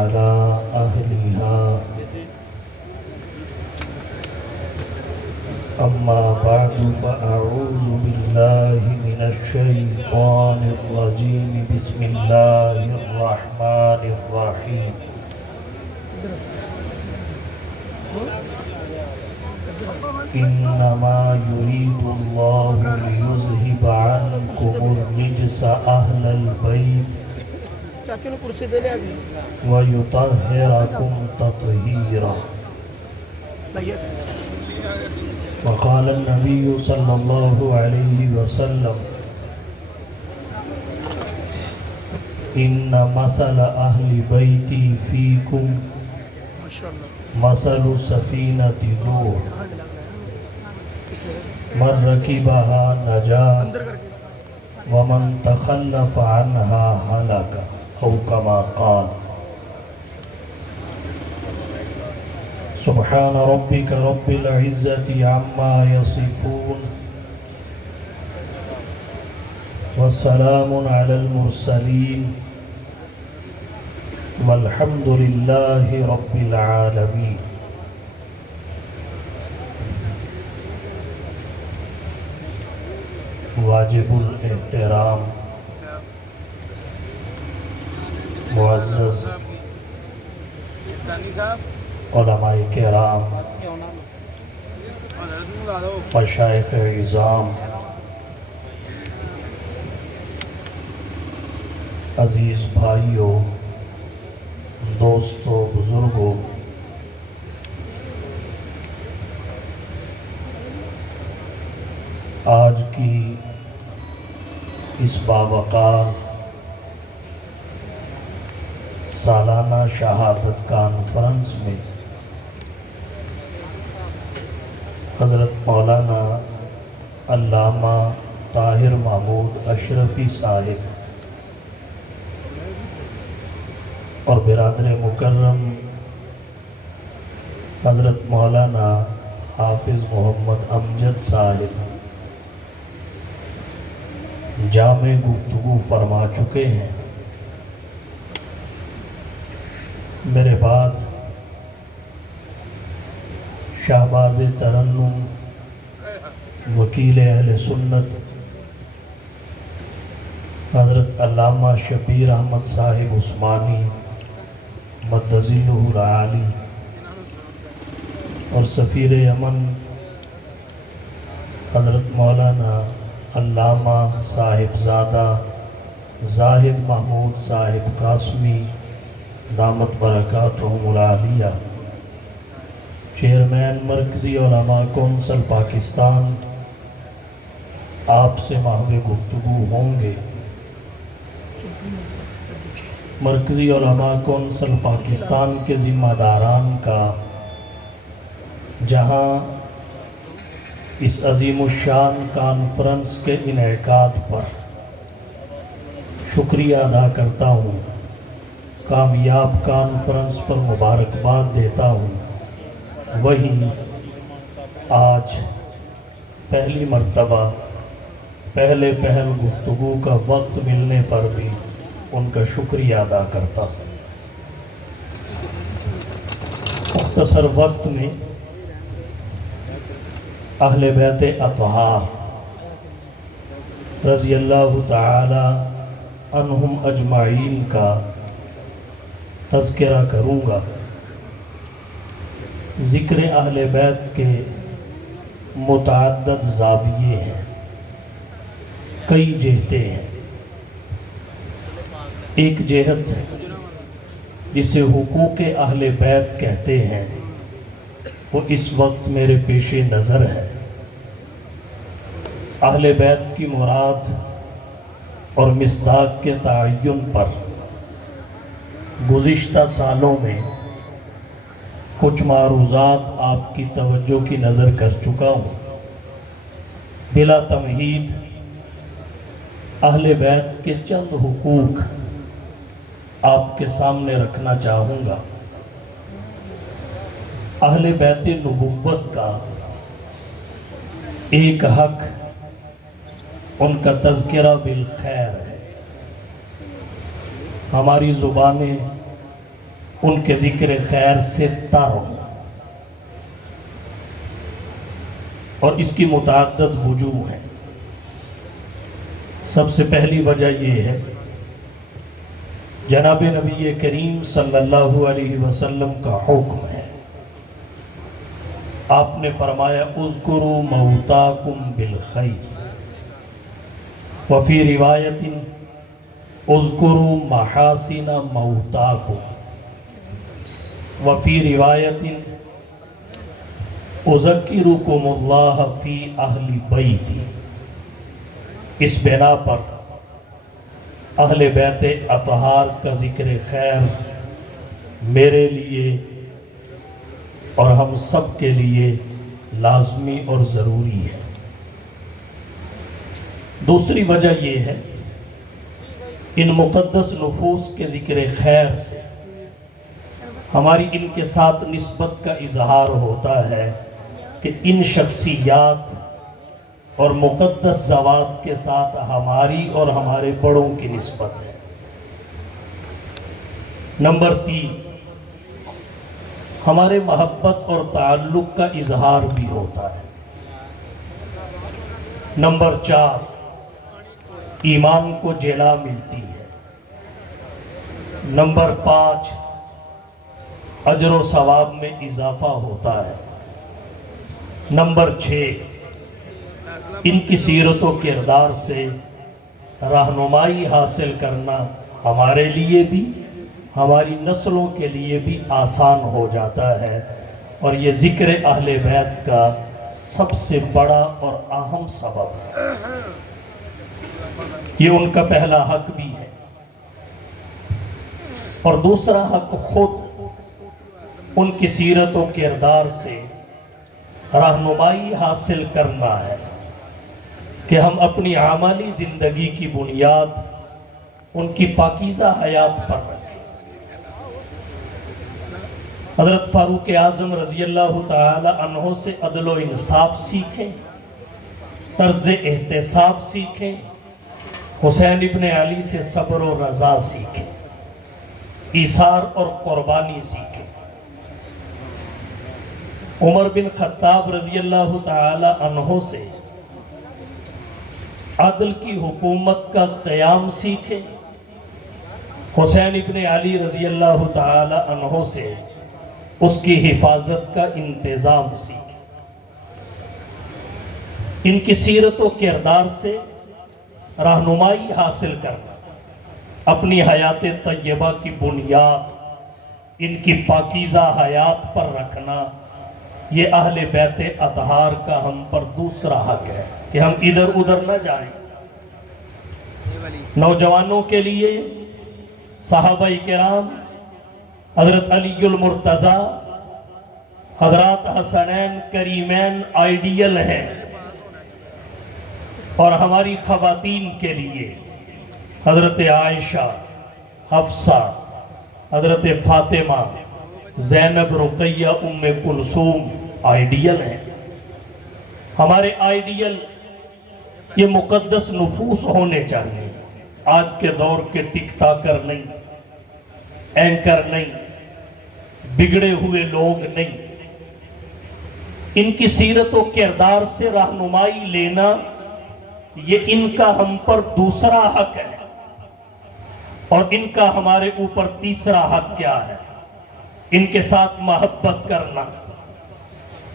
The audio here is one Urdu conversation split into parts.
على أهلها أما بعد فأعوذ بالله من الشيطان الرجيم بسم الله الرحمن الرحيم إنما يريد الله ليذهب عنكم الرجس أهل البيت ويطهركم تطهيرا وقال النبي صلى الله عليه وسلم إن مثل أهل بيتي فيكم مثل سفينة نوح من ركبها نجا ومن تخلف عنها هلك أو كما قال سبحان ربك رب العزة عما يصفون والسلام على المرسلين والحمد لله رب العالمين واجب الاحترام معزز علماء کرام مشائخ عظام عزیز بھائیوں دوستوں بزرگوں آج کی اس باوقار سالانہ شہادت کانفرنس میں حضرت مولانا علامہ طاہر محمود اشرفی صاحب اور برادر مکرم حضرت مولانا حافظ محمد امجد صاحب جامع گفتگو فرما چکے ہیں. میرے بعد شہباز ترنم وکیل اہل سنت حضرت علامہ شبیر احمد صاحب عثمانی مدظلہ العالی اور سفیر یمن حضرت مولانا علامہ صاحبزادہ زاہد محمود صاحب قاسمی دامت برکاتہم العالیہ چیئرمین مرکزی علماء کونسل پاکستان آپ سے محو گفتگو ہوں گے. مرکزی علماء کونسل پاکستان کے ذمہ داران کا جہاں اس عظیم الشان کانفرنس کے انعقاد پر شکریہ ادا کرتا ہوں, کامیاب کانفرنس پر مبارکباد دیتا ہوں, وہیں آج پہلی مرتبہ پہل گفتگو کا وقت ملنے پر بھی ان کا شکریہ ادا کرتا ہوں. مختصر وقت میں اہل بیت اطہار رضی اللہ تعالی عنہم اجمعین کا تذکرہ کروں گا. ذکر اہل بیت کے متعدد زاویے ہیں, کئی جہتیں ہیں. ایک جہت جسے حقوق اہل بیت کہتے ہیں وہ اس وقت میرے پیش نظر ہے. اہل بیت کی مراد اور مصداق کے تعین پر گزشتہ سالوں میں کچھ معروضات آپ کی توجہ کی نظر کر چکا ہوں. بلا تمہید اہل بیت کے چند حقوق آپ کے سامنے رکھنا چاہوں گا. اہل بیت نبوت کا ایک حق ان کا تذکرہ بالخیر ہے. ہماری زبانیں ان کے ذکر خیر سے تر ہوں، اور اس کی متعدد وجوہ ہیں۔ سب سے پہلی وجہ یہ ہے، جناب نبی کریم صلی اللہ علیہ وسلم کا حکم ہے۔ آپ نے فرمایا اذکروا موتاکم بالخیر، وفی روایت اذکروا محاسن موتاکم، وفی روایت اذکرکم اللہ فی اہل بیتی۔ اس بنا پر اہل بیت اطہار کا ذکر خیر میرے لیے اور ہم سب کے لیے لازمی اور ضروری ہے۔ دوسری وجہ یہ ہے، ان مقدس نفوس کے ذکر خیر سے ہماری ان کے ساتھ نسبت کا اظہار ہوتا ہے کہ ان شخصیات اور مقدس ذوات کے ساتھ ہماری اور ہمارے بڑوں کی نسبت ہے۔ نمبر 3، ہمارے محبت اور تعلق کا اظہار بھی ہوتا ہے۔ نمبر 4، ایمان کو جلا ملتی ہے۔ نمبر 5، اجر و ثواب میں اضافہ ہوتا ہے۔ نمبر 6، ان کی سیرت و کردار سے رہنمائی حاصل کرنا ہمارے لیے بھی ہماری نسلوں کے لیے بھی آسان ہو جاتا ہے، اور یہ ذکر اہل بیت کا سب سے بڑا اور اہم سبب ہے۔ یہ ان کا پہلا حق بھی ہے، اور دوسرا حق خود ان کی سیرت و کردار سے رہنمائی حاصل کرنا ہے کہ ہم اپنی عملی زندگی کی بنیاد ان کی پاکیزہ حیات پر رکھیں۔ حضرت فاروق اعظم رضی اللہ تعالی عنہ سے عدل و انصاف سیکھیں، طرز احتساب سیکھیں، حسین ابن علی سے صبر و رضا سیکھیں، ایثار اور قربانی سیکھیں۔ عمر بن خطاب رضی اللہ تعالی عنہ سے عدل کی حکومت کا قیام سیکھیں، حسین ابن علی رضی اللہ تعالی عنہ سے اس کی حفاظت کا انتظام سیکھیں۔ ان کی سیرت و کردار سے رہنمائی حاصل کرنا، اپنی حیات طیبہ کی بنیاد ان کی پاکیزہ حیات پر رکھنا، یہ اہل بیت اطہار کا ہم پر دوسرا حق ہے کہ ہم ادھر ادھر نہ جائیں۔ نوجوانوں کے لیے صحابہ کرام، حضرت علی المرتضی، حضرات حسنین کریمین آئیڈیل ہیں، اور ہماری خواتین کے لیے حضرت عائشہ، حفصہ، حضرت فاطمہ، زینب، رقیہ، ام کلثوم آئیڈیل ہیں۔ ہمارے آئیڈیل یہ مقدس نفوس ہونے چاہیے، آج کے دور کے ٹک ٹاکر نہیں، اینکر نہیں، بگڑے ہوئے لوگ نہیں۔ ان کی سیرت و کردار سے رہنمائی لینا، یہ ان کا ہم پر دوسرا حق ہے، اور ان کا ہمارے اوپر تیسرا حق کیا ہے؟ ان کے ساتھ محبت کرنا،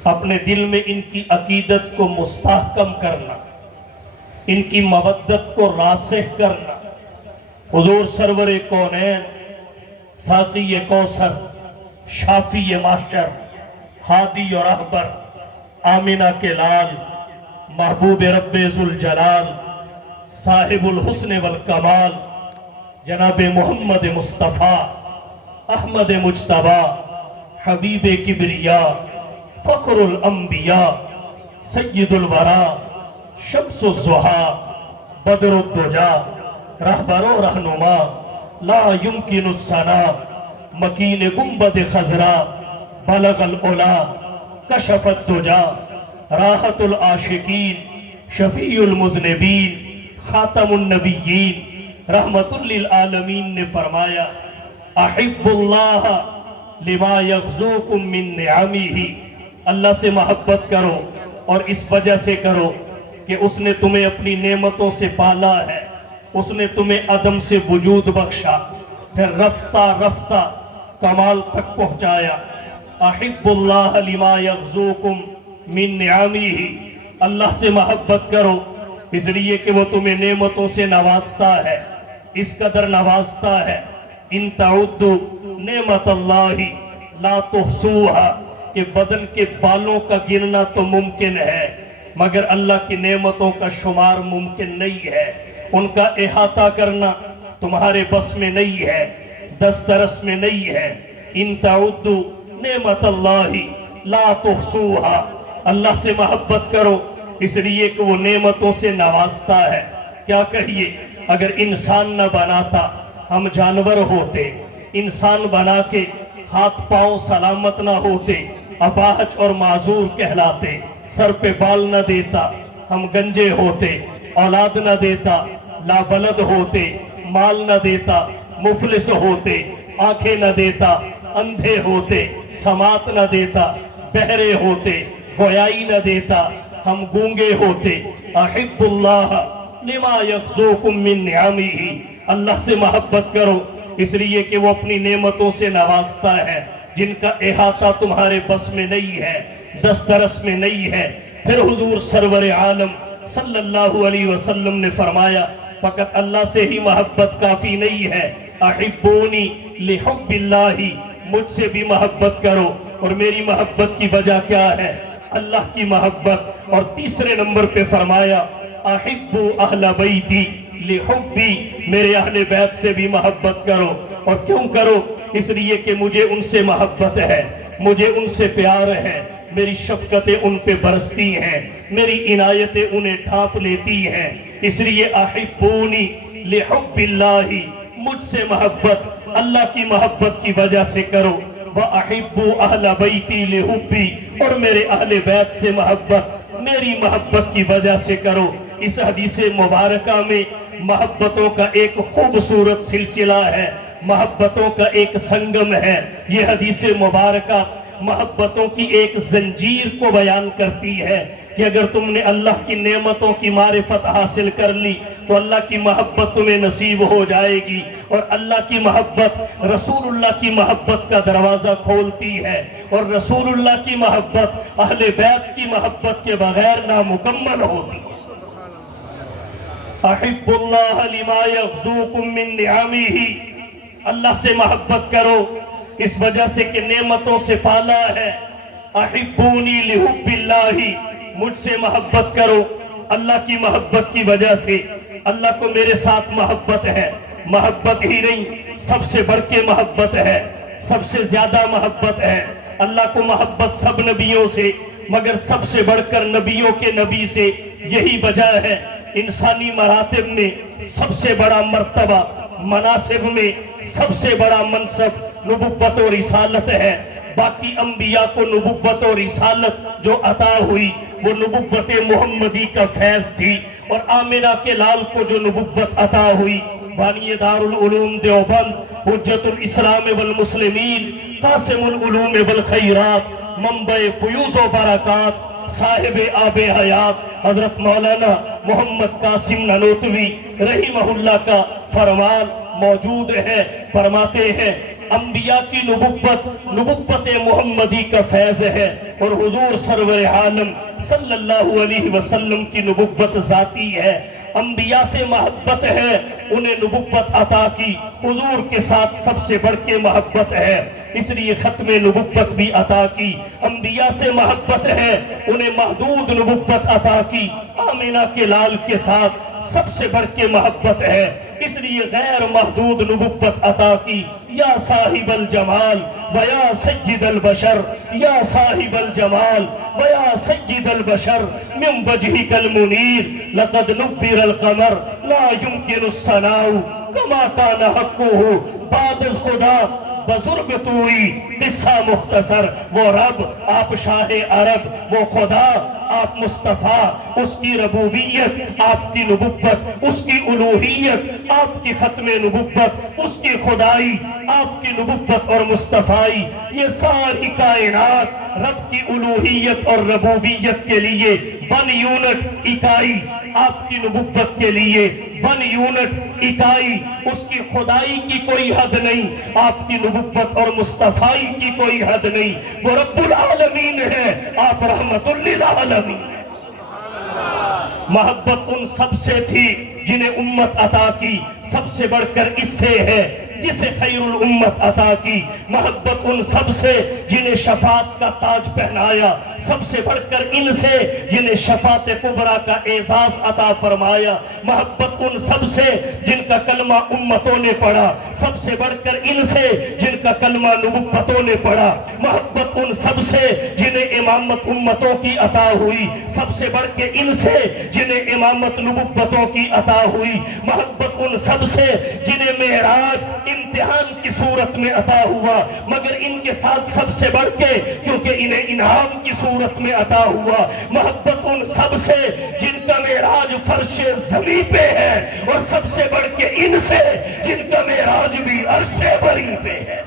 اپنے دل میں ان کی عقیدت کو مستحکم کرنا، ان کی مودت کو راسخ کرنا۔ حضور سرور کونین، ساقی کوثر، شافی معشر، ہادی اور رہبر، آمنہ کے لال، محبوب رب ذوالجلال، صاحب الحسن والکمال، جناب محمد مصطفیٰ، احمد مجتبیٰ، حبیب کبریاء، فخر الانبیاء، سید الورا، شمس الضحیٰ، بدر الدجا، رہبر و رہنما، لا یمکن الثناء، مکین گنبد خضرا، بلغ العلا، کشف الدجا، راحت العاشقین، شفیع المذنبین، خاتم النبیین، رحمت للعالمین نے فرمایا احب اللہ لما یغزوکم من نعمہ، اللہ سے محبت کرو اور اس وجہ سے کرو کہ اس نے تمہیں اپنی نعمتوں سے پالا ہے، اس نے تمہیں عدم سے وجود بخشا، پھر رفتہ رفتہ کمال تک پہنچایا۔ احب اللہ لما یغزوکم من نعمہ، اللہ سے محبت کرو اس لیے کہ وہ تمہیں نعمتوں سے نوازتا ہے، اس قدر نوازتا ہے۔ ان تعدوا نعمت اللہ لا تحصوها، کہ بدن کے بالوں کا گننا تو ممکن ہے مگر اللہ کی نعمتوں کا شمار ممکن نہیں ہے، ان کا احاطہ کرنا تمہارے بس میں نہیں ہے، دسترس میں نہیں ہے۔ ان تعدوا نعمت اللہ لا تحصوها، اللہ سے محبت کرو اس لیے کہ وہ نعمتوں سے نوازتا ہے۔ کیا کہیے، اگر انسان نہ بناتا ہم جانور ہوتے، انسان بنا کے ہاتھ پاؤں سلامت نہ ہوتے، اپاہج اور معذور کہلاتے، سر پہ بال نہ دیتا ہم گنجے ہوتے، اولاد نہ دیتا لا ولد ہوتے، مال نہ دیتا مفلس ہوتے، آنکھیں نہ دیتا اندھے ہوتے، سماعت نہ دیتا بہرے ہوتے، گویائی نہ دیتا ہم گونگے ہوتے۔ احب اللہ لما یغزوکم من نعمہ، اللہ سے محبت کرو اس لیے کہ وہ اپنی نعمتوں سے نوازتا ہے جن کا احاطہ تمہارے بس میں نہیں ہے، دسترس میں نہیں ہے۔ پھر حضور سرور عالم صلی اللہ علیہ وسلم نے فرمایا فقط اللہ سے ہی محبت کافی نہیں ہے، احبونی لحب اللہ، مجھ سے بھی محبت کرو۔ اور میری محبت کی وجہ کیا ہے؟ اللہ کی محبت۔ اور تیسرے نمبر پہ فرمایا احب اہل بیتی لحبی، میرے اہل بیت سے بھی محبت کرو۔ اور کیوں کرو؟ اس لیے کہ مجھے ان سے محبت ہے، مجھے ان سے پیار ہے، میری شفقتیں ان پہ برستی ہیں، میری عنایتیں انہیں ڈھانپ لیتی ہیں، اس لیے احبونی لحب اللہ، مجھ سے محبت اللہ کی محبت کی وجہ سے کرو۔ وَأَحِبُّ أَهْلَ بَيْتِي لِحُبِّي، اور میرے اہل بیت سے محبت میری محبت کی وجہ سے کرو۔ اس حدیث مبارکہ میں محبتوں کا ایک خوبصورت سلسلہ ہے، محبتوں کا ایک سنگم ہے۔ یہ حدیث مبارکہ محبتوں کی ایک زنجیر کو بیان کرتی ہے کہ اگر تم نے اللہ کی نعمتوں کی معرفت حاصل کر لی تو اللہ کی محبت تمہیں نصیب ہو جائے گی، اور اللہ کی محبت رسول اللہ کی محبت کا دروازہ کھولتی ہے، اور رسول اللہ کی محبت اہل بیت کی محبت کے بغیر نامکمل ہوتی ہے۔ احب اللہ لما یغزوکم من نعمہ، اللہ سے محبت کرو اس وجہ سے کہ نعمتوں سے پالا ہے۔ احبونی لحب اللہ، مجھ سے محبت کرو اللہ کی محبت کی وجہ سے۔ اللہ کو میرے ساتھ محبت ہے، محبت ہی نہیں سب سے بڑھ کے محبت ہے، سب سے زیادہ محبت ہے۔ اللہ کو محبت سب نبیوں سے، مگر سب سے بڑھ کر نبیوں کے نبی سے۔ یہی وجہ ہے انسانی مراتب میں سب سے بڑا مرتبہ، مناصب میں سب سے بڑا منصب نبوت و رسالت ہے۔ باقی انبیاء کو نبوت و رسالت جو عطا ہوئی وہ نبوت محمدی کا فیض تھی، اور آمنہ کے لال کو جو نبوت عطا ہوئی، بانی دار العلوم دیوبند، حجت الاسلام والمسلمین، قاسم العلوم والخیرات، منبع فیوز و برکات، صاحب آب حیات حضرت مولانا محمد قاسم نانوتوی رحمہ اللہ کا فرمان موجود ہے۔ فرماتے ہیں انبیاء کی نبوت نبوت محمدی کا فیض ہے، اور حضور سرور عالم صلی اللہ علیہ وسلم کی نبوت ذاتی ہے۔ انبیاء سے محبت ہے، انہیں نبوت عطا کی، حضور کے ساتھ سب سے بڑھ کے محبت ہے، اس لیے ختم نبوت بھی عطا کی۔ انبیاء سے محبت ہے، انہیں محدود نبوت عطا کی، آمنہ کے لال کے ساتھ سب سے بڑھ کے محبت ہے، اس لیے غیر محدود نبوت عطا کی۔ یا صاحب الجمال ویا سید البشر، یا صاحب الجمال ویا سید البشر، من وجہک المنیر لقد نور القمر لا يمكن الثناء کما کان حقہ، بعد از خدا بزرگ توئی قصہ مختصر، وہ رب آپ شاہ عرب، وہ خدا آپ مصطفیٰ، اس کی ربوبیت آپ کی نبوت، اس کی الوہیت آپ کی ختم نبوت، اس کی خدائی آپ کی نبوت اور مصطفائی، یہ ساری کائنات رب کی الوہیت اور ربوبیت کے لیے 1 یونٹ اکائی، آپ کی نبوت کے لیے 1 یونٹ اکائی، اس کی خدائی کی کوئی حد نہیں، آپ کی نبوت اور مصطفائی کی کوئی حد نہیں، وہ رب العالمین ہے، آپ رحمت للعالمین ہیں۔ محبت ان سب سے تھی جنہیں امت عطا کی، سب سے بڑھ کر اس سے ہے جسے خیر الامت عطا کی۔ محبت ان سب سے جنہیں شفاعت کا تاج پہنایا، سب سے بڑھ کر ان سے جنہیں شفاعت کبریٰ کا اعزاز عطا فرمایا۔ محبت ان سب سے جن کا کلمہ امتوں نے پڑھا، سب سے بڑھ کر ان سے جن کا کلمہ نبوتوں نے پڑھا۔ محبت ان سب سے جنہیں امامت امتوں کی عطا ہوئی، سب سے بڑھ کے ان سے جنہیں امامت نبوتوں کی عطا ہوئی۔ محبت ان سب سے جنہیں معراج امتحان کی صورت میں عطا ہوا، مگر ان کے ساتھ سب سے بڑھ کے کیونکہ انہیں انعام کی صورت میں عطا ہوا۔ محبت ان سب سے جن کا معراج فرش زمین پہ ہے، اور سب سے بڑھ کے ان سے جن کا معراج بھی عرش بری پہ ہے۔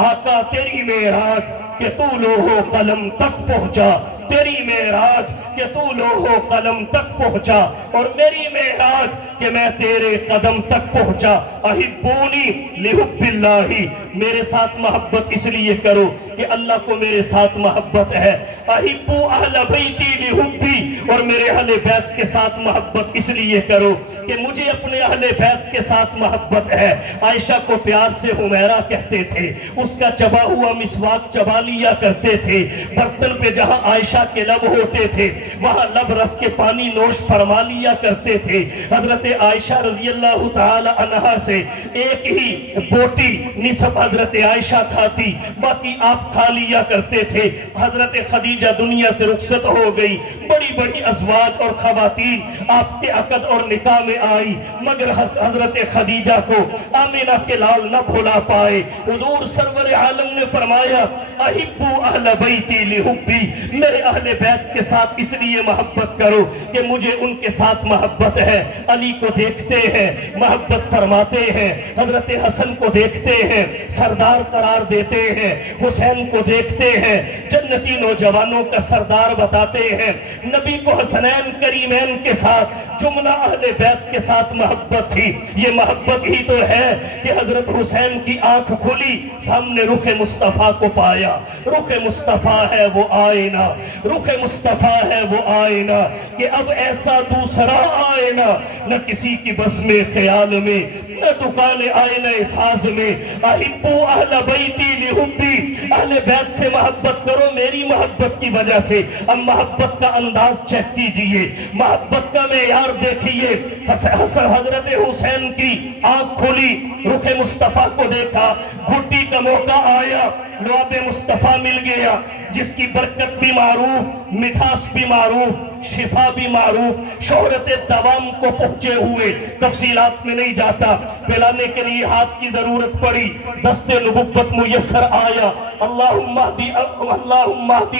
آقا تیری معراج کہ تو لوح و قلم تک پہنچا، تیری معراج کہ تو لوح و قلم تک پہنچا، اور میری معراج کہ میں تیرے قدم تک پہنچا۔ احبونی لحب اللہ، میرے ساتھ محبت اس لیے کرو کہ اللہ کو میرے ساتھ محبت ہے۔ احبو اہل بیتی لحبی، اور میرے اہل بیت کے ساتھ محبت اس لیے کرو کہ مجھے اپنے اہل بیت کے ساتھ محبت ہے۔ عائشہ کو پیار سے حمیرہ کہتے تھے، اس کا چبا ہوا مسواک چبا لیا کرتے تھے۔ برتن پہ جہاں عائشہ کے لب ہوتے تھے وہاں لب رکھ کے پانی نوش فرما لیا کرتے تھے۔ حضرت عائشہ رضی اللہ تعالی عنہا سے ایک ہی بوٹی نصف حضرت عائشہ کھاتی، باقی آپ کھا لیا کرتے تھے۔ حضرت خدیجہ دنیا سے رخصت ہو گئی، بڑی بڑی ازواج اور خواتین آپ کے عقد اور نکاح میں آئی، مگر حضرت خدیجہ کو آمنہ کے لال نہ بھلا پائے۔ حضور سرور عالم نے فرمایا احبو اہل بیتی لحبی، میرے اہل بیت کے ساتھ اس لیے محبت کرو کہ مجھے ان کے ساتھ محبت ہے۔ علی کو دیکھتے ہیں محبت فرماتے ہیں، حضرت حسن کو دیکھتے ہیں سردار قرار دیتے ہیں، حسین کو دیکھتے ہیں جنتی نوجوانوں کا سردار بتاتے ہیں۔ نبی کو حسنین کریمین کے ساتھ جملہ اہل بیت کے ساتھ محبت تھی۔ یہ محبت ہی تو ہے کہ حضرت حسین کی آنکھ کھلی، سامنے رخ مصطفیٰ کو پایا۔ رخ مصطفیٰ ہے وہ آئینہ، رخ مصطفیٰ ہے وہ آئینہ کہ اب ایسا دوسرا آئینہ نہ کسی کی بس میں خیال میں، نہ دکان آئینہ ساز میں۔ احبو اہل بیتی لحبی، اہل بیت سے محبت کرو میری محبت کی وجہ سے۔ اب محبت کا انداز چیک کیجئے، محبت کا معیار دیکھیے۔ حضرت حسین کی آنکھ کھلی، رخ مصطفیٰ کو دیکھا، گھٹی کا موقع آیا، لعاب مصطفیٰ مل گیا، جس کی برکت بھی معروف، مٹھاس بھی معروف، شفا بھی معروف، شہرت دوام کو پہنچے ہوئے، تفصیلات میں نہیں جاتا۔ پلانے کے لیے ہاتھ کی ضرورت پڑی، دست نبوت میسر آیا۔ اللہم اہدی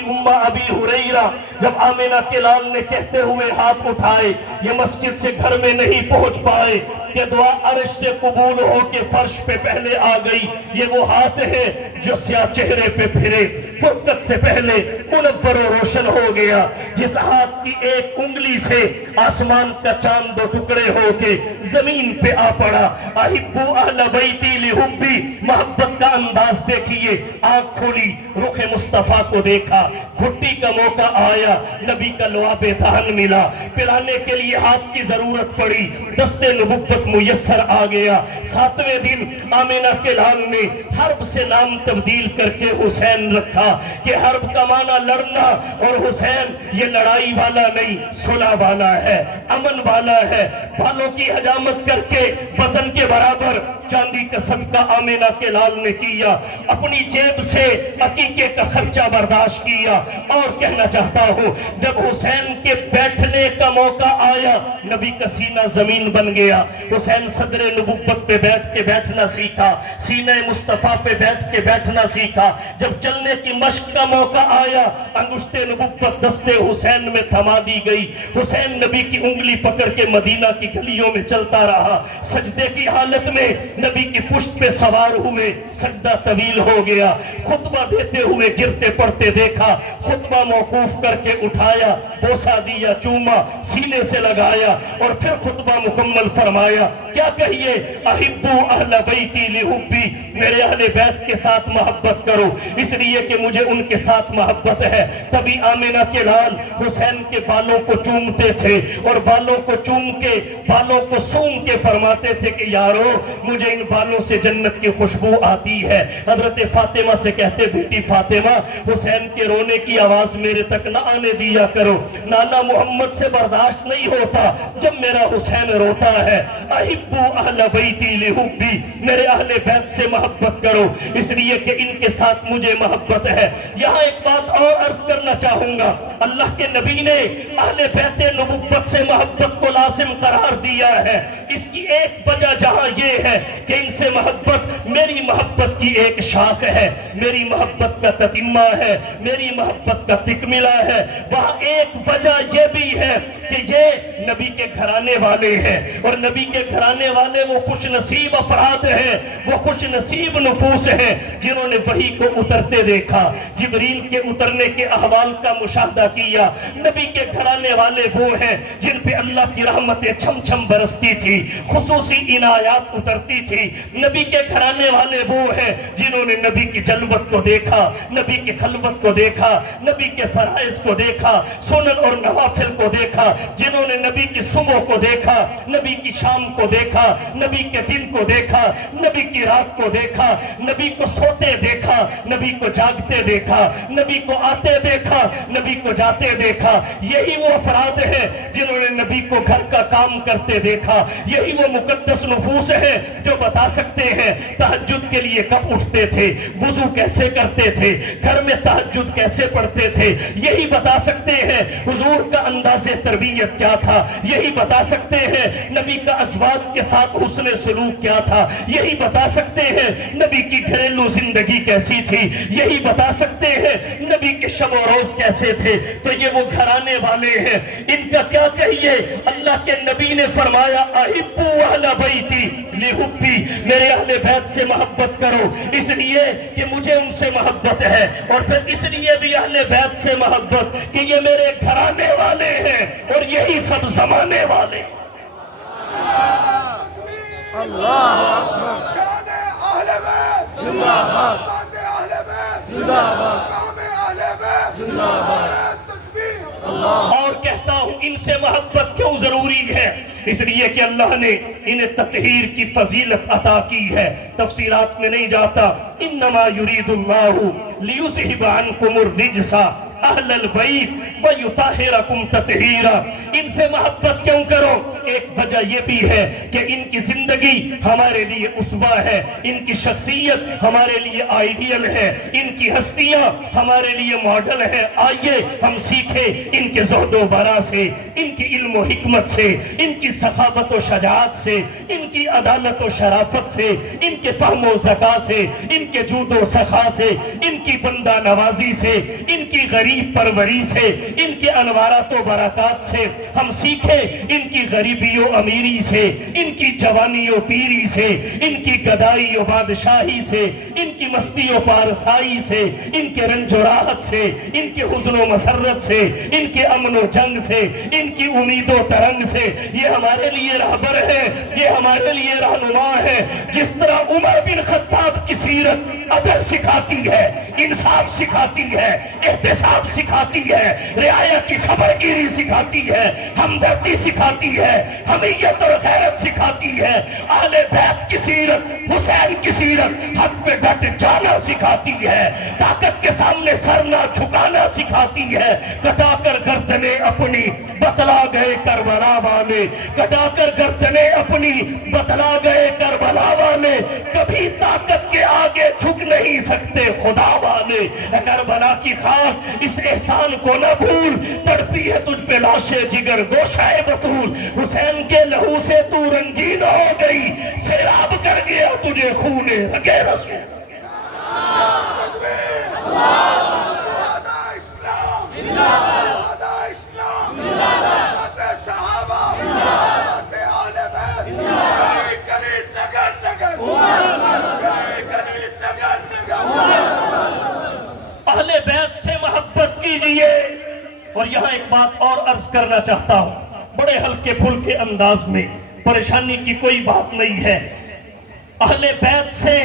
امہ ابی ہریرہ، جب آمنہ کے لال نے کہتے ہوئے ہاتھ اٹھائے، یہ مسجد سے گھر میں نہیں پہنچ پائے کہ دعا عرش سے قبول ہو کے فرش پہ پہلے آ گئی۔ یہ وہ ہاتھ ہے جو سیاہ چہرے پہ پھرے، فرقت سے پہلے منور و روشن ہو گیا، جس ہاتھ کی ایک انگلی سے آسمان کا چاند دو ٹکڑے ہو کے زمین پہ آ پڑا۔ احبو اہل بیتی لحبی، محبت کا انداز دیکھیے۔ آنکھ کھولی، رخ مصطفیٰ کو دیکھا، گھٹی کا موقع آیا، نبی کا لعاب دہن ملا، پلانے کے لیے ہاتھ کی ضرورت پڑی، دست نبوت میسر آ گیا۔ 7ویں دن آمنہ کے لال نے حرب سے نام تبدیل کر کے حسین رکھا کہ حرب کا معنی لڑنا، اور حسین یہ لڑائی والا نہیں، صلح والا ہے، امن والا ہے۔ بالوں کی حجامت کر کے وزن کے برابر چاندی کا صدقہ آمینہ کے لال نے کیا، اپنی جیب سے عقیقے کا خرچہ برداشت کیا۔ اور کہنا چاہتا ہوں جب حسین کے بیٹھنے کا موقع آیا نبی کا سینہ زمین بن گیا۔ حسین صدر نبوت پہ بیٹھ کے بیٹھنا سیکھا، سینہ مصطفیٰ پہ بیٹھ کے بیٹھنا سیکھا۔ جب چلنے کی مشق کا موقع آیا انگشت نبوت دستے حسین میں تھما دی گئی۔ حسین نبی کی انگلی پکڑ کے مدینہ کی گلیوں میں چلتا رہا، سجدے کی حالت میں نبی کی پشت پہ سوار ہوئے، سجدہ طویل ہو گیا۔ خطبہ دیتے ہوئے گرتے پڑتے دیکھا، خطبہ موقوف کر کے اٹھایا، بوسہ دیا، چوما، سینے سے لگایا اور پھر خطبہ مکمل فرمایا۔ کیا کہیے؟ احبو اہل بیتی لحبی، میرے اہل بیت کے ساتھ محبت کرو اس لیے کہ مجھے ان کے ساتھ محبت ہے۔ تبھی آمینہ کے لال حسین کے بالوں کو چومتے تھے اور بالوں کو چوم کے بالوں کو سونگ کے فرماتے تھے کہ یارو مجھے ان بالوں سے جنت کی خوشبو آتی ہے۔ حضرت فاطمہ سے کہتے بیٹی فاطمہ حسین کے رونے کی آواز میرے تک نہ آنے دیا کرو، نانا محمد سے برداشت نہیں ہوتا جب میرا حسین روتا ہے۔ احبو اہل بیتی لحبی، میرے اہل بیت سے محبت کرو اس لیے کہ ان کے ساتھ مجھے محبت ہے۔ یہاں ایک بات اور عرض کرنا چاہوں گا، اللہ کے نبی نے اہل بیت نبوت سے محبت کو لازم قرار دیا ہے۔ اس کی ایک وجہ جہاں یہ ہے کہ ان سے محبت میری محبت کی ایک شاخ ہے، میری محبت کا تتمہ ہے، میری محبت کا تکملہ ہے۔ وہاں ایک وجہ یہ بھی ہے کہ یہ نبی کے گھرانے والے ہیں اور نبی کے گھرانے والے وہ خوش نصیب افراد ہیں، وہ خوش نصیب نفوس ہیں جنہوں نے وحی کو اترتے دیکھا، جبریل کے اترنے کے احوال کا مشاہدہ کیا۔ نبی کے گھرانے والے وہ ہیں جن پہ اللہ کی رحمتیں چھم چھم برستی تھی، خصوصی عنایات اترتی تھی۔ نبی کے گھرانے والے وہ ہیں جنہوں نے نبی کی جلوت کو دیکھا، نبی کی خلوت کو دیکھا، نبی کے فرائض کو دیکھا، سنن اور نوافل کو دیکھا، جنہوں نے نبی کی صبح کو دیکھا، نبی کی شام کو دیکھا، نبی کے دن کو دیکھا، نبی کی رات کو دیکھا، نبی کو سوتے دیکھا، نبی کو جاگتے دیکھا، نبی کو آتے دیکھا، نبی کو جاتے دیکھا۔ یہی وہ افراد ہیں جنہوں نے نبی کو گھر کا کام کرتے دیکھا۔ یہی وہ مقدس نفوس ہیں جو بتا سکتے ہیں تہجد کے لیے کب اٹھتے تھے، وضو کیسے کرتے تھے، گھر میں تہجد کیسے پڑھتے تھے۔ یہی بتا سکتے ہیں حضور کا انداز تربیت کیا تھا، یہی بتا سکتے ہیں نبی کا ازواج کے ساتھ حسن سلوک کیا تھا، یہی بتا سکتے ہیں نبی کی گھریلو زندگی کیسی تھی، یہی بتا سکتے ہیں نبی کے شب و روز کیسے تھے۔ تو یہ وہ گھرانے والے ہیں، ان کا کیا کہیے؟ اللہ کے نبی نے فرمایا احبو اہل بیتی لحبی، میرے اہل بیت سے محبت کرو اس لیے کہ مجھے ان سے محبت ہے، اور پھر اس لیے بھی اہل بیت سے محبت کہ یہ میرے گھرانے والے ہیں اور یہی سب زمانے والے۔ اللہ اکبر، شان اہل بیت زندہ باد، بات اہل بیت زندہ باد، کام اہل بیت زندہ باد، تکبیر اللہ۔ اور کہتا ہوں ان سے محبت کیوں ضروری ہے؟ اس لیے کہ اللہ نے انہیں تطہیر کی فضیلت عطا کی ہے، تفصیلات میں نہیں جاتا۔ انما یرید اللہ لیذہب عنکم الرجس اہل البیت ویطہرکم تطہیرا۔ ان سے محبت کیوں کرو؟ ایک وجہ یہ بھی ہے کہ ان کی زندگی ہمارے لیے اسوہ ہے، ان کی شخصیت ہمارے لیے آئیڈیل ہے، ان کی ہستیاں ہمارے لیے ماڈل ہیں۔ آئیے ہم سیکھیں ان کے زہد و ورع سے، ان کی علم و حکمت سے، ان کی سخاوت و شجاعت سے، ان کی عدالت و شرافت سے، ان کے فہم و ذکا سے، ان کے جود و سخا سے، ان کی بندہ نوازی سے، ان کی غریب پروری سے، ان کے انوارات و برکات سے۔ ہم سیکھیں ان کی غریبی و امیری سے، ان کی جوانی و پیری سے، ان کی گدائی و بادشاہی سے، ان کی مستی و پارسائی سے، ان کے رنج و راحت سے، ان کے حزن و مسرت سے، ان کے امن و جنگ سے، ان کی امید و ترنگ سے۔ یہ ہمارے لیے رہبر ہے، یہ ہمارے لیے رہنما ہے۔ جس طرح عمر بن خطاب کی سیرت عدل سکھاتی ہے، انصاف سکھاتی ہے، احتساب سکھاتی ہے، رعایا کی خبر گیری سکھاتی ہے، ہمدردی سکھاتی ہے، حمیت اور غیرت سکھاتی ہے، اہل بیت کی سیرت، حسین کی سیرت، حق پہ ڈٹ جانا سکھاتی ہے، طاقت کے سامنے سر نہ جھکانا سکھاتی ہے۔ کٹا کر گردنیں اپنی بتلا گئے کربلا والے، کٹا کر گردنیں اپنی بتلا گئے کربلا والے، کبھی طاقت کے آگے جھک نہیں سکتے خدا والے۔ اے کربلا کی خاک اس احسان کو نہ بھول، تڑپی ہے تجھ پہ لاش جگر گوشہ بطول، حسین کے لہو سے تو رنگین ہو گئی، سیراب کر گیا تجھے خون رگے رسول۔ شہداء اسلام شہداء اسلام باتِ صحابہ باتِ اہل بیت، گلی گلی نگر نگر، گلی گلی نگر نگر۔ اہل بیت سے محبت کیجئے۔ اور یہاں ایک بات اور عرض کرنا چاہتا ہوں بڑے ہلکے پھلکے انداز میں، پریشانی کی کوئی بات نہیں ہے۔ اہل بیت سے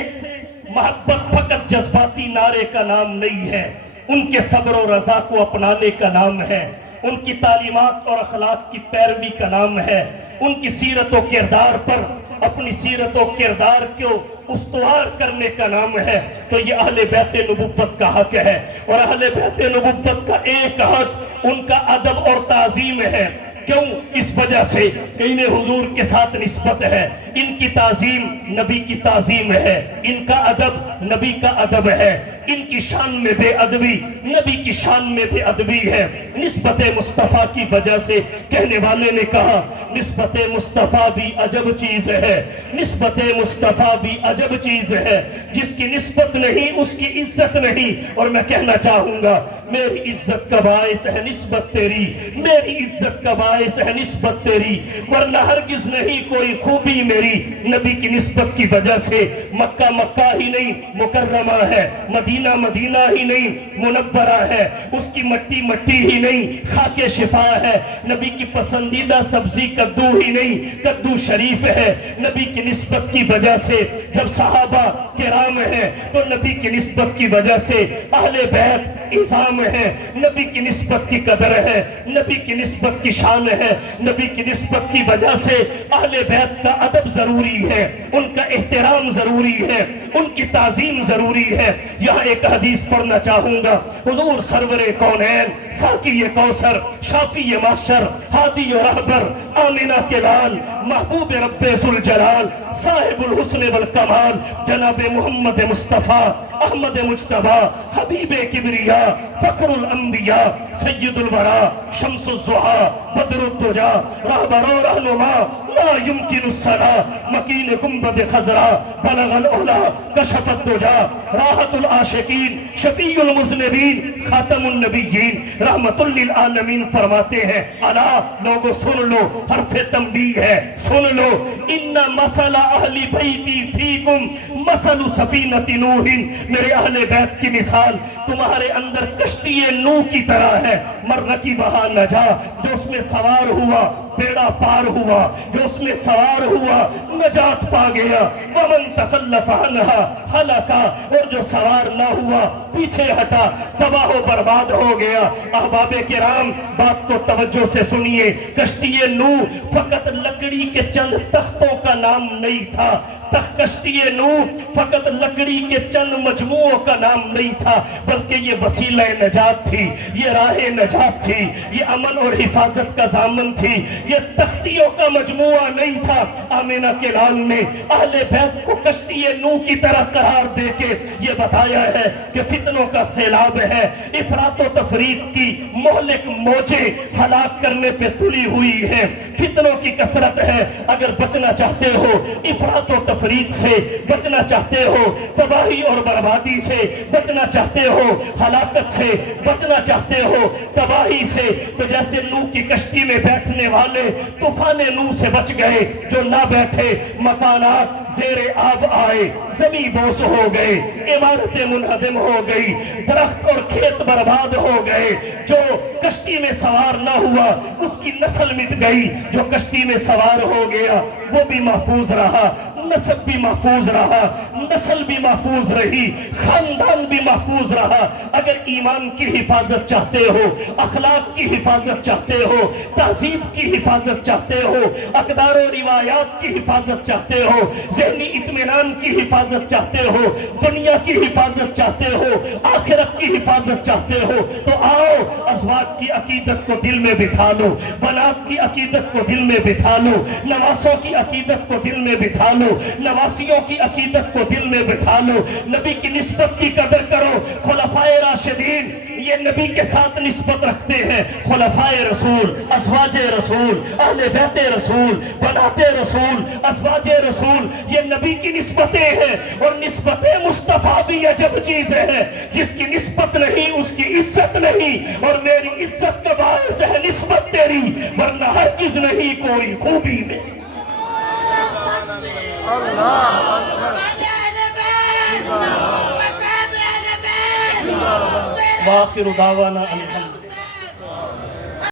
محبت فقط جذباتی نعرے کا نام نہیں ہے، ان کے صبر و رضا کو اپنانے کا نام ہے، ان کی تعلیمات اور اخلاق کی پیروی کا نام ہے، ان کی سیرت و کردار پر اپنی سیرت و کردار کو استوار کرنے کا نام ہے۔ تو یہ اہل بیت نبوت کا حق ہے، اور اہل بیت نبوت کا ایک حق ان کا ادب اور تعظیم ہے۔ کیوں؟ اس وجہ سے کہ انہیں حضور کے ساتھ نسبت ہے، ان کی تعظیم نبی کی تعظیم ہے، ان کا ادب نبی کا ادب ہے، ان کی شان میں بے ادبی نبی کی شان میں بے ادبی ہے۔ نسبت مصطفیٰ کی وجہ سے کہنے والے نے کہا نسبت مصطفیٰ بھی عجب چیز ہے، نسبت مصطفیٰ بھی عجب چیز ہے، جس کی نسبت نہیں اس کی عزت نہیں۔ اور میں کہنا چاہوں گا میری عزت کا باعث ہے نسبت تیری، میری عزت کا باعث ہے نسبت تیری، ورنہ ہرگز نہیں کوئی خوبی میری نبی کی نسبت کی وجہ سے۔ مکہ مکہ ہی نہیں مکرمہ ہے، مدینہ مدینہ ہی نہیں منورہ ہے، اس کی مٹی مٹی ہی نہیں خاک شفا ہے، نبی کی پسندیدہ سبزی کدو ہی نہیں کدو شریف ہے۔ نبی کی نسبت کی وجہ سے جب صحابہ کرام ہیں تو نبی کی نسبت کی وجہ سے اہل بیت عظام ہے، نبی کی نسبت کی قدر ہے، نبی کی نسبت کی شان ہے، نبی کی نسبت کی وجہ سے اہل بیت کا ادب ضروری ہے، ان کا احترام ضروری ہے، ان کی تعظیم ضروری ہے۔ یہاں ایک حدیث پڑھنا چاہوں گا، حضور سرور کونین، ساقی کوثر، شافی معشر، ہادی و رہبر، آمنہ کے لال، محبوب رب ذوالجلال، صاحب الحسن والکمال، جناب محمد مصطفیٰ احمد مجتبیٰ، حبیب کبریا، فخر الانبیاء، سید الورا، شمس الضحیٰ، بدر الدجا، رہبر و رہنما، لا يمکن الصلاة، مکین گنبد خضرا، بلغ العلا، کشف الدجا، راحت العاشقین، شفیع المذنبین، خاتم النبیین، رحمت للعالمین فرماتے ہیں الا لوگو سن لو، حرف تنبیہ ہے، سن لو، ان مثل اہل بیتی فیکم مثل سفینۃ نوح، میرے اہل بیت کی مثال تمہارے اندر کشتی نوح کی طرح ہے، من رکبھا نجا، جو اس میں سوار ہوا بیڑا پار ہوا، جو اس میں سوار ہوا نجات پا گیا، ومن تخلف عنہا ہلکا، اور جو سوار نہ ہوا پیچھے ہٹا تباہ و برباد ہو گیا۔ احباب کرام بات کو توجہ سے سنیے، کشتی نوح فقط لکڑی کے چند تختوں کا نام نہیں تھا، کشتی نوح فقط لکڑی کے چند مجموعوں کا نام نہیں تھا، بلکہ یہ وسیلہ نجات تھی، یہ راہ نجات تھی، یہ امن اور حفاظت کا ضامن تھی، یہ تختیوں کا مجموعہ نہیں تھا۔ آمنہ کے لال نے اہل بیت کو کشتی نوح کی طرح قرار دے کے یہ بتایا ہے کہ فتنوں کا سیلاب ہے، افراط و تفریط کی مہلک موجیں ہلاک کرنے پہ تلی ہوئی ہیں، فتنوں کی کثرت ہے۔ اگر بچنا چاہتے ہو افراط و تفریط سے، بچنا چاہتے ہو تباہی اور بربادی سے، بچنا چاہتے ہو ہلاکت سے، بچنا چاہتے ہو تباہی سے، تو جیسے نوح کی کشتی میں بیٹھنے والے طوفان نوح سے بچ گئے، جو نہ بیٹھے مکانات زیر آب آئے، زمین بوس ہو گئے، عمارتیں منہدم ہو گئی، درخت اور کھیت برباد ہو گئے، جو کشتی میں سوار نہ ہوا اس کی نسل مٹ گئی، جو کشتی میں سوار ہو گیا وہ بھی محفوظ رہا۔ نسب بھی محفوظ رہا، نسل بھی محفوظ رہی، خاندان بھی محفوظ رہا۔ اگر ایمان کی حفاظت چاہتے ہو، اخلاق کی حفاظت چاہتے ہو، تہذیب کی حفاظت چاہتے ہو، اقدار و روایات کی حفاظت چاہتے ہو، ذہنی اطمینان کی حفاظت چاہتے ہو، دنیا کی حفاظت چاہتے ہو، آخرت کی حفاظت چاہتے ہو، تو آؤ ازواج کی عقیدت کو دل میں بٹھا لو، بنات کی عقیدت کو دل میں بٹھا لو، نواسوں کی عقیدت کو دل میں بٹھا لو، نواسیوں کی عقیدت کو دل میں بٹھا لو، نبی کی نسبت کی قدر کرو۔ خلفائے راشدین یہ نبی کے ساتھ نسبت رکھتے ہیں، خلفائے رسول، ازواج رسول، اہل بیت رسول، بنات رسول، ازواج رسول، یہ نبی کی نسبتیں ہیں، اور نسبت مصطفیٰ بھی عجب چیز ہے، جس کی نسبت نہیں اس کی عزت نہیں، اور میری عزت کا باعث ہے نسبت تیری، ورنہ ہرگز نہیں کوئی خوبی میں۔ وآخر دعوانا الحمد